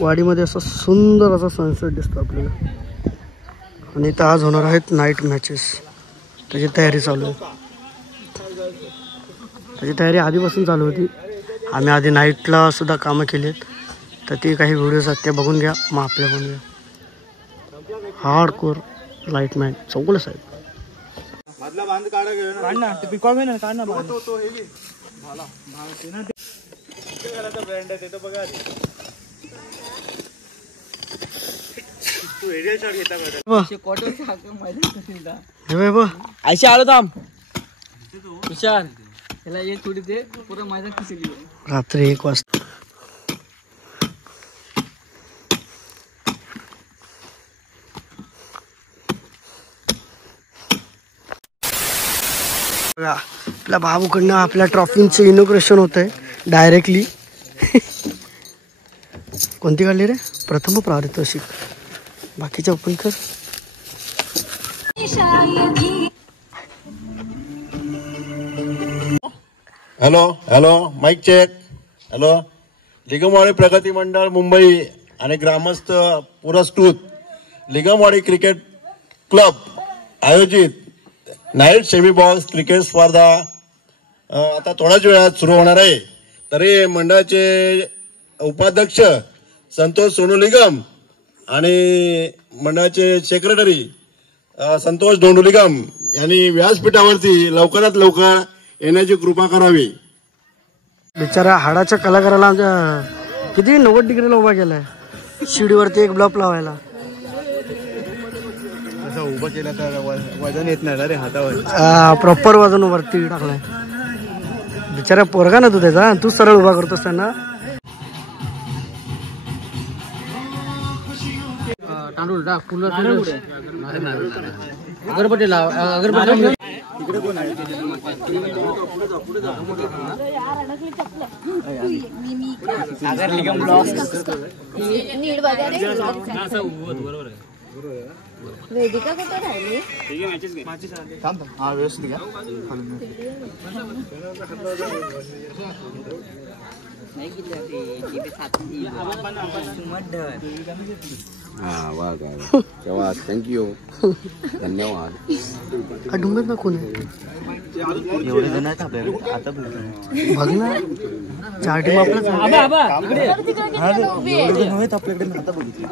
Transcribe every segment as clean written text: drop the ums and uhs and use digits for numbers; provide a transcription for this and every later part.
वाडीमध्ये असा सुंदर असा सनसेट दिसतो आपल्याला. आणि इथं आज होणार आहेत नाईट मॅचेस, त्याची तयारी चालू आहे. त्याची तयारी आधीपासून चालू होती. आम्ही आधी नाईटला सुद्धा कामं केली आहेत, तर ते काही व्हिडिओज आहेत ते बघून घ्या. मग आपल्या बघून घ्या. हार्ड कोर लाईट मॅच चौगलं साहेब. आयशी आलो थांब विशाल त्याला एक थोडी ते पुरं मैदान खिचली. रात्री 1 वाजता आपल्या बाबूकडनं आपल्या ट्रॉफीचं इनॉग्रेशन होत आहे डायरेक्टली. कोणती काढली रे? प्रथम पारितोषिक, बाकीचे ओपन कर. Hello hello mic check. Hello. Ligamwadi प्रगती मंडळ मुंबई आणि ग्रामस्थ पुरस्कृत लिगमवाडी क्रिकेट क्लब आयोजित नाईट सेमी बॉक्स क्रिकेट स्पर्धा आता थोड्याच वेळात सुरू होणार आहे. तरी मंडळाचे उपाध्यक्ष संतोष सोनू निगम आणि मंडळाचे सेक्रेटरी संतोष धोंडुलिगम यांनी व्यासपीठावरती लवकरात लवकर येण्याची कृपा करावी. बिचारा हाडाच्या कलाकाराला आमच्या किती 90 डिग्रीला उभा केलाय शिडीवरती एक ब्लॉक लावायला. असं उभं केलं तर वजन येत नाही रे हातावर. प्रॉपर वजन वरती टाकलाय. बिचारा पोरगा ना तू त्याचा, तू सरळ उभा करतोस त्यांना. तांदूळ टाक फुलं अगरबत्ती लाव. अगरबत्ती तिकडे कोण आहे? वेदिका कुठे राहिली? हा व्यवस्थित घ्या. थँक्यू धन्यवाद. हा डुंगर ना कोण आहे? एवढे जण आहेत आपल्याला आता बघ ना, 4 टीम आपल्याच आपल्याकडे आता बघितलं.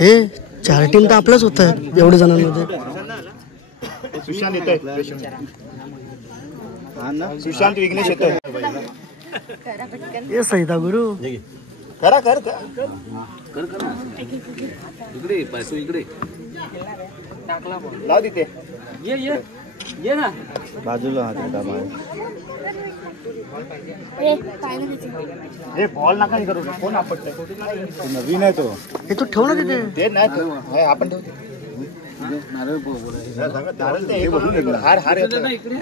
हे 4 टीम तर आपल्याच होत आहेत एवढ्या जणांमध्ये. सुशांत येतोय. सुशांत विघ्नेश येतोय. हे सहिता गुरु करा कर इकडे पैसो इकडे लाव तिथे. ये ना बाजूला हे बॉल नका करू. कोण आपटतंय? नवीन आहे तो. हे तू ठेव ना तिथे. ते नाही आपण ठेवतो. हार हार येतो ना इकडे.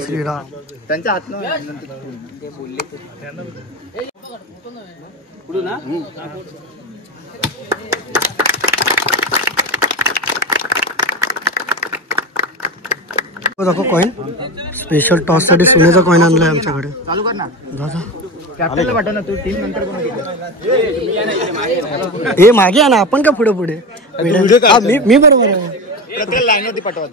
श्रीराम त्यांच्या हात दाखव कॉइन. स्पेशल टॉस साठी सोन्याचा कॉइन आणलाय आमच्याकडे. चालू कर ना दादा. कॅप्टनला पाठव ना तू. टीम नंतर कोण हे मागे ना, आपण का पुढे पुढे. मी बरोबर आहे. प्रत्येक लाईन वरती पाठवा.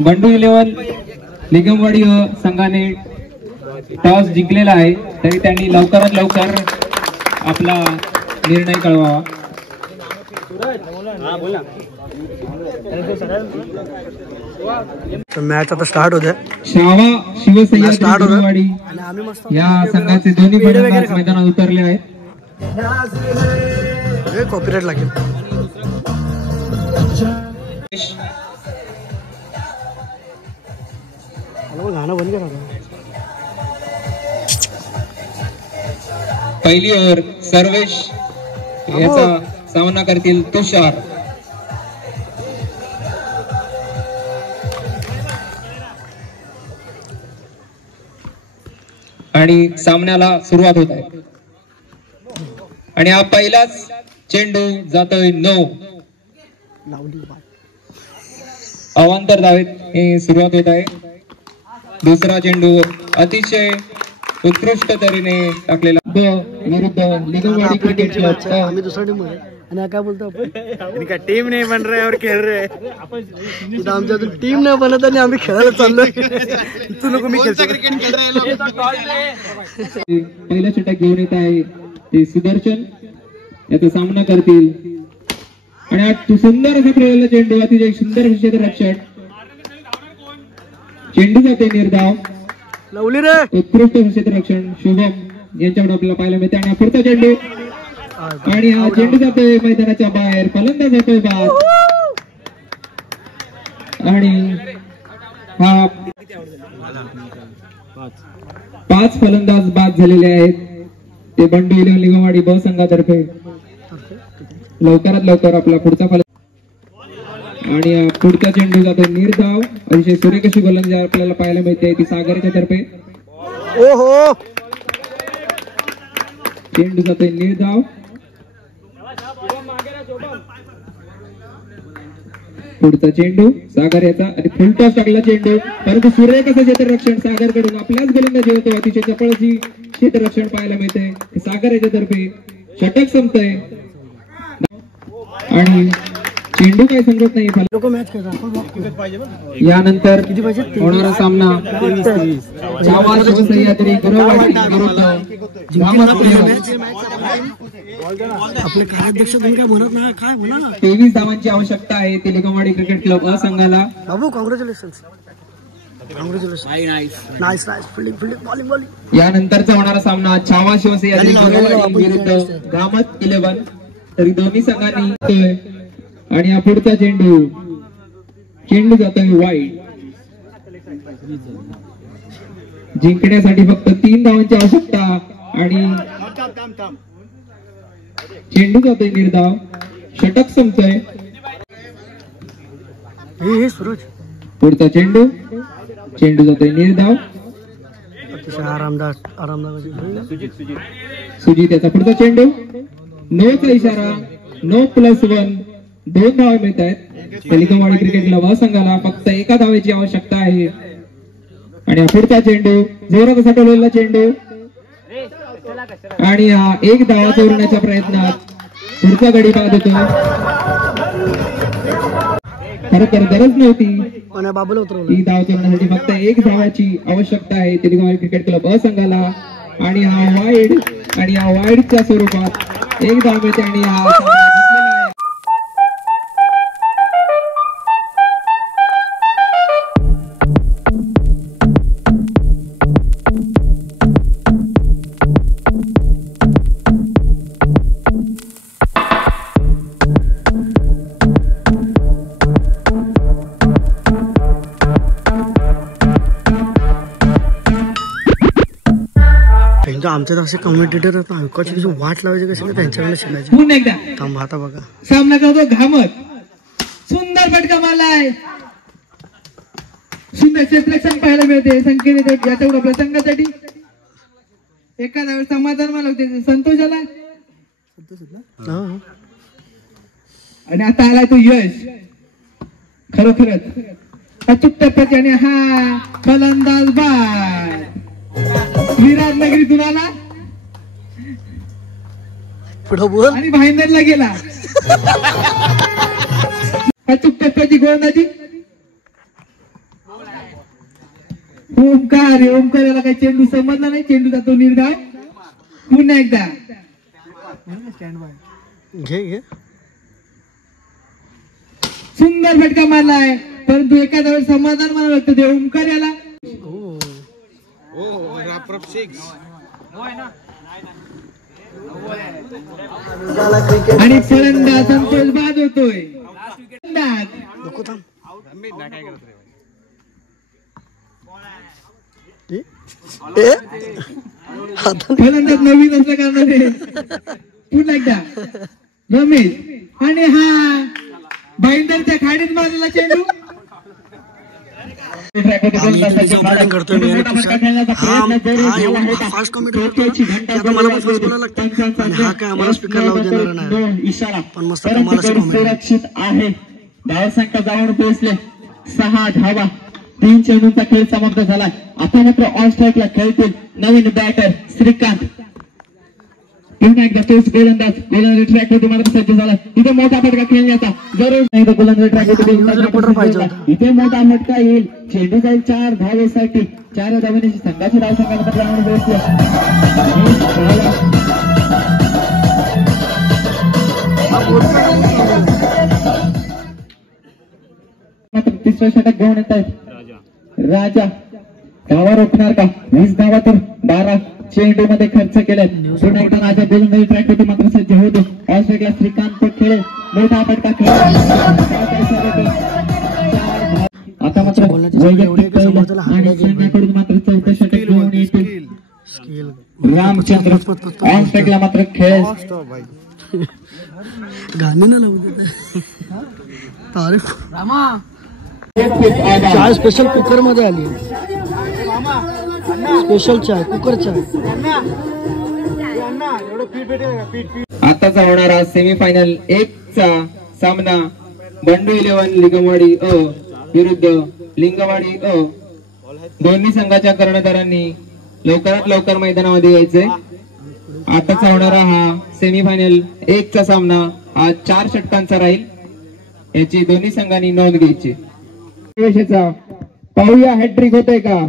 बंडू 11 लिगमवाडी संघाने टॉस जिंकलेला आहे, तरी त्यांनी लवकरात लवकर आपला निर्णय कळवावा. मॅच आता स्टार्ट होते. शावा शिवसैनिक लिगमवाडी या संघाचे दोन्ही फलंदाज मैदानात उतरले आहेत. कॉपीराइट लागेल. गाणं बंद करा. पहिली ओव्हर सर्वेश याचा सामना करतील तुषार. आणि सामन्याला सुरुवात होत आहे. आणि हा पहिलाच चेंडू जातोय 9. अवांतर धावेत ही सुरुवात होत आहे. दुसरा चेंडू अतिशय उत्कृष्ट तऱ्हेने टाकलेला विरुद्ध लिगमवाडी क्रिकेट क्लब. आम्ही दुसरा टीम मध्ये आणि काय बोलतो आपण टीम नाही बन रहे और खेल रहे. इथं आमच्या अजून टीम नाही बनत आणि आम्ही खेळायला चाललोय. तू नको मी खेळतो. पहिला षटक घेऊन येत आहे ते सुदर्शन. याचा सामना करतील. आणि हा सुंदर असा खेळलेला चेंडू अतिशय सुंदर क्षेत्ररक्षण. चेंडू जाते निर्धाव. लवली रे. उत्कृष्ट क्षेत्ररक्षण शुभम यांच्याकडे आपल्याला पाहायला मिळते. आणि हा पुढचा चेंडू. आणि हा चेंडू जातोय मैदानाच्या बाहेर. फलंदाज जातोय बाद. आणि हा 5 फलंदाज बाद झालेले आहेत. ते बंडू इलेव्हन लिगमवाडी ब संघातर्फे. लवकरात लवकर आपला पुढचा फलंदाज. आणि पुढचा चेंडू जातोय निर्धाव. अतिशय सूर्यकशी गोलंदाजी आपल्याला पाहायला मिळते ती सागरच्या तर्फे. ओहो. चेंडू जातोय निर्धाव. पुढचा चेंडू सागर याचा आणि फुल टॉस टाकला चेंडू. परंतु सूर्यकस क्षेत्ररक्षण सागर कडून आपल्याच गोलंदाजी होतो. अतिशय चपळशी क्षेत्ररक्षण पाहायला मिळते सागर याच्यातर्फे. षटक संपतंय. आणि चेंडू काही समजत नाही. लोक मॅच खेळतात. यानंतर होणारा सामना जावा शिवसह्याद्री गुरुवाडी विरुद्ध आपले कार्याध्यक्ष तुम्ही काय म्हणत नाही. काय म्हणा. 23 धावांची आवश्यकता आहे ते लिगमवाडी क्रिकेट क्लब अ संघाला. Babu congratulation. Nice fielding bowling. यानंतरचा होणारा सामना छावा शिवसह्याद्री गुरुवाडी विरुद्ध गामत 11. तरी दोन्ही संघांनी. आणि हा पुढचा चेंडू जातोय वाईड. जिंकण्यासाठी फक्त 3 धावांची आवश्यकता. आणि चेंडू जातोय निर्धाव. षटक संपतोय. पुढचा चेंडू जातोय निर्धाव. सुजित याचा पुढचा चेंडू. 9चा इशारा. 9+1 2 धावा मिळत आहेत लिगमवाडी क्रिकेट क्लब अ संघाला. फक्त 1 धावेची आवश्यकता आहे. आणि हा पुढचा चेंडू जोरात असा टोललेला चेंडू. आणि हा 1 धावा चोरण्याच्या प्रयत्नात पुढचा गडी बाद होतो. खरं तर गरज नव्हती. ही धाव चोरण्यासाठी फक्त 1 धावाची आवश्यकता आहे ते लिगमवाडी क्रिकेट क्लब अ संघाला. आणि हा वाईड. आणि या वाईडच्या स्वरूपात 1 धाव मिळते. आणि हा आमच्यात असे कमेंटेटर ऐकायची कशी वाट लावायची कशी त्यांच्याकडे शिकायची. पुन्हा एकदा थांबा आता बघा. सामना करतो घामत. सुंदर फटका मारलाय. सुंदर क्षेत्ररक्षण पाहायला मिळते संकेत याच्यावर आपल्या संघासाठी. एका वेळेस समाधान मला होते संतोषाला. आणि आता आलाय तो यश. खरोखरच अचूक टप्प्याचे. आणि हा फलंदाज बाद. विराटनगरीतून आला आणि भाईंदरला गेला. अचूक टप्प्याची गोलंदाजी. ओमकार याला काही चेंडू समजला नाही. चेंडू जातो निर्धाव. पुन्हा एकदा घे. सुंदर फटका मारलाय. परंतु एखाद्या वेळेस समाधान मला वाटतं ते ओमकार याला. आणि फलंदाज संतोष बाद होतोय. फलंदाज नवीन असल्या कारणाने पुन्हा एकदा रमेश आणि हा बाइंडरच्या खाडीत मारलेला चेंडू करतोय मी फास्ट कॉमेंट करतो आता मला पण फास्ट बोलायला लागतं आणि हा काय आम्हाला स्पीकर लावू देणार नाही इशारा पण मस्त कमाल असं कॉमेंट सुरक्षित आहे. धावसंख्या जाऊन पोहोचले 6 धावा. 3 चेंडूंचा खेळ समाप्त झाला. आता मात्र ऑन स्ट्राईकला खेळतील नवीन बॅटर श्रीकांत. पुन्हा एकदा तोच गोलंदाज ट्रॅक होती मात्र सज्ज झाला. इथे मोठा फटका खेळण्याचा जरूर नाही. गोलंदाज ट्रॅक होती इथे मोठा फटका येईल. चेंडू जाईल 4 धावेसाठी. 4 धावेची संघाची धावसंख्या मात्र जाऊन पोहोचले. मात्र 3रा षटक घेऊन येत आहेत राजा. धावा रोखणार का? 20 धावा तर 12 चेंडू मध्ये खर्च केले. पुन्हा एकदा राजा गोलंदाजी ट्रॅक होती मात्र सज्ज होतो. ऑस्ट्रेलिया श्रीकांत पण खेळ मोठा फटका खेळ. आता मात्र वैयक्तिक आणि संघाकडून मात्र 4थं षटक घेऊन येतील रामचंद्र. ऑस्ट्रेलिया मात्र खेळ गाणी ना लावू देत चाय स्पेशल कुकर मध्ये आली. स्पेशल चाय कुकर चाय. आताचा होणारा सेमीफायनल 1चा सामना बंडू 11 लिंगवाडी अ विरुद्ध लिंगवाडी अ. दोन्ही संघाच्या कर्णधारांनी लवकरात लवकर मैदानामध्ये यायचंय. आताचा होणारा हा सेमीफायनल 1चा सामना हा 4 षटकांचा राहील. याची दोन्ही संघांनी नोंद घ्यायची. पाहूया हॅट्रिक होतोय का?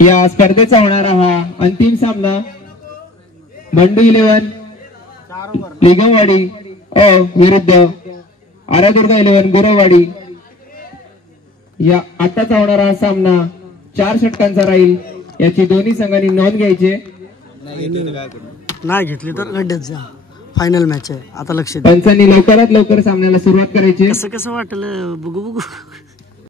या स्पर्धेचा होणारा हा अंतिम सामना बंडू 11 लिंगवाडी अ विरुद्ध आरादुर्गा 11 गुरववाडी. या आताचा होणारा हा सामना 4 षटकांचा राहील. याची दोन्ही संघांनी नोंद घ्यायची. नाही घेतली तर गड्ड्यात जा. फायनल मॅच आहे आता. लक्ष द्या. पंचांनी लवकरात लवकर सामन्याला सुरुवात करायची. कसं वाटलं बघू बघू.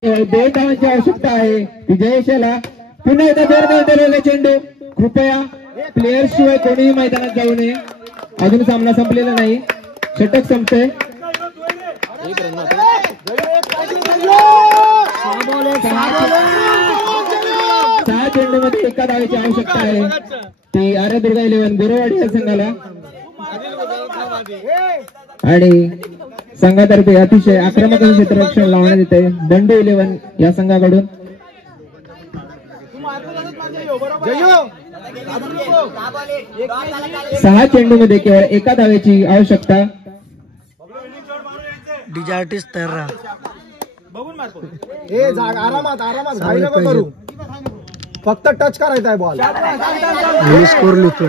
2 धावांची आवश्यकता आहे जयेशाला. पुन्हा एकदा जोरदार दिलेला चेंडू. कृपया प्लेयर्स शिवाय कोणीही मैदानात जाऊ नये. अजून सामना संपलेला नाही. षटक संपतंय. 6 चेंडूमध्ये 1 धावेची आवश्यकता आहे. ती आरादुर्गा 11 गुरवाडी या संघाला. आणि संघातर्फे अतिशय आक्रमक क्षेत्ररक्षण लावण्यात येते बंडू 11 या संघाकडून. 6 चेंडूमध्ये केवळ 1 धावेची आवश्यकता. डीजे आर्टिस्ट तयार राहा. आरामात घाई नको करू. फक्त टच करायचा आहे बॉल. स्कोर लिहितोय.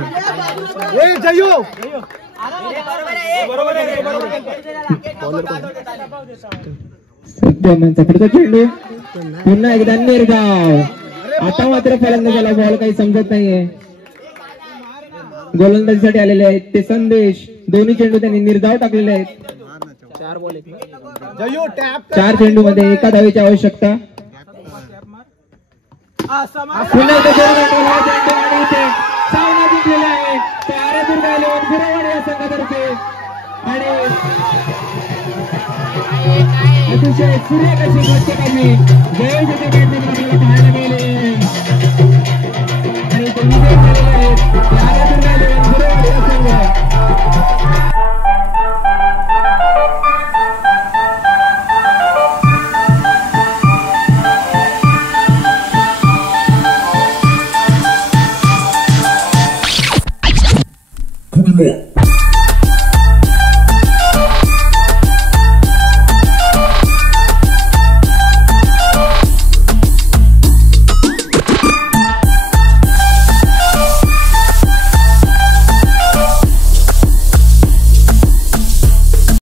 पुढचा चेंडू पुन्हा एकदा निर्धाव. आता मात्र फलंदाजाला बॉल काही समजत नाहीये. गोलंदाजीसाठी आलेले आहेत ते संदेश. दोन्ही चेंडू त्यांनी निर्धाव टाकलेले आहेत. 4 चेंडू मध्ये 1 धावेची आवश्यकता. पुन्हा एकदा सामना जिंकलेला आहे ते आरादुर्गा 11 गुरवाडी या संघातर्फे. आणि अतिशय सूर्यकाशी फटकेबाजी जयेश पाहायला मिळाले.